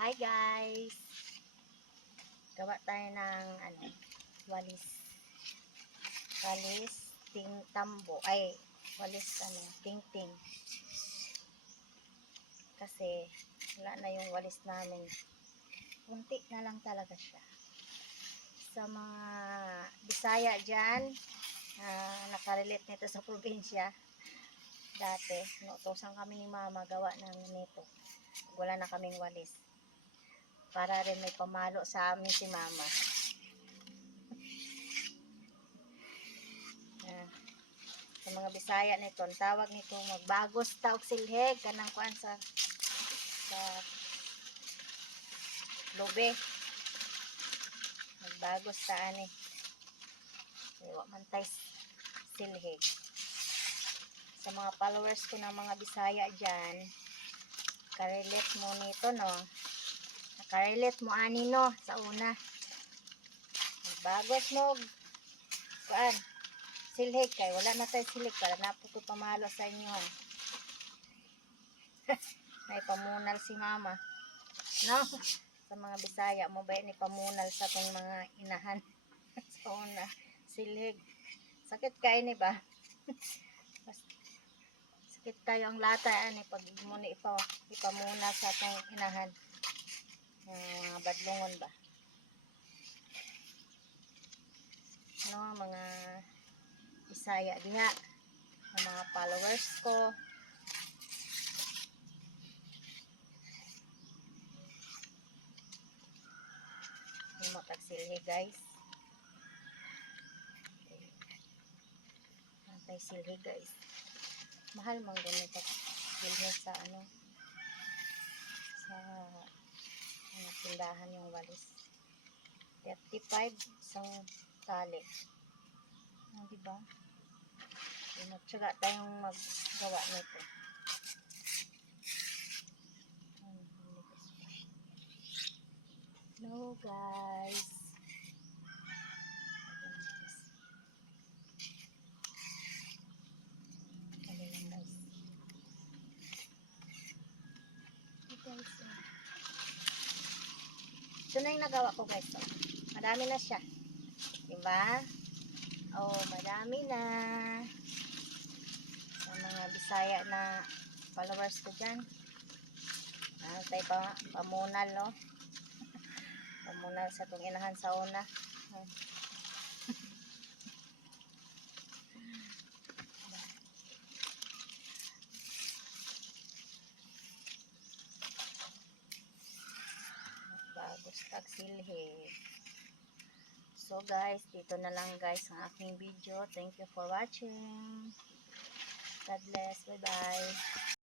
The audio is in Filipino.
Hi guys! Gawa tayo ng walis. Walis tambo. Ay, walis ting-ting. Kasi wala na yung walis namin. Kunti na lang talaga siya. Sa mga Bisaya dyan, nakarelate nito sa probinsya. Dati, inuutosan kami ni mama gawa ng nito. Wala na kaming walis. Para rin may pamalo sa amin si mama. Sa mga Bisaya nito, ang tawag nito magbagos taog silheg kanang kuan sa lobe. Magbagos ta ani. Wa man tay silheg. Sa mga followers ko ng mga Bisaya diyan, karelate mo nito no. Nakarelate mo ani no sa una. Magbagos mo kuan silhig kay wala na tayo silhig para naputo pamalo sa inyo. May pamunal si mama no sa mga Bisaya mo ba ni pamunal sa tong mga inahan sa una silhig sakit kay ni ba sakit kayo ang lata ani pag mo ni ipamunal sa tong inahan mga badlongon ba no mga Bisaya diha ang mga followers ko. Yung matagsilhe guys. Antay silhe guys. Mahal man ganito silhe sa sa tindahan yung walis. 35 isang tali. Diba? Magtsaga tayong maggawa nito. No guys. Ito na yung nagawa ko guys. So, madami na siya. Diba? Oh, madami na. Sa mga Bisaya na followers ko dyan. Tayo pamunal, no? Pamunal sa itong inahan sa una. Bagos tagsilhe. So guys, dito na lang guys ang aking video. Thank you for watching. God bless. Bye bye.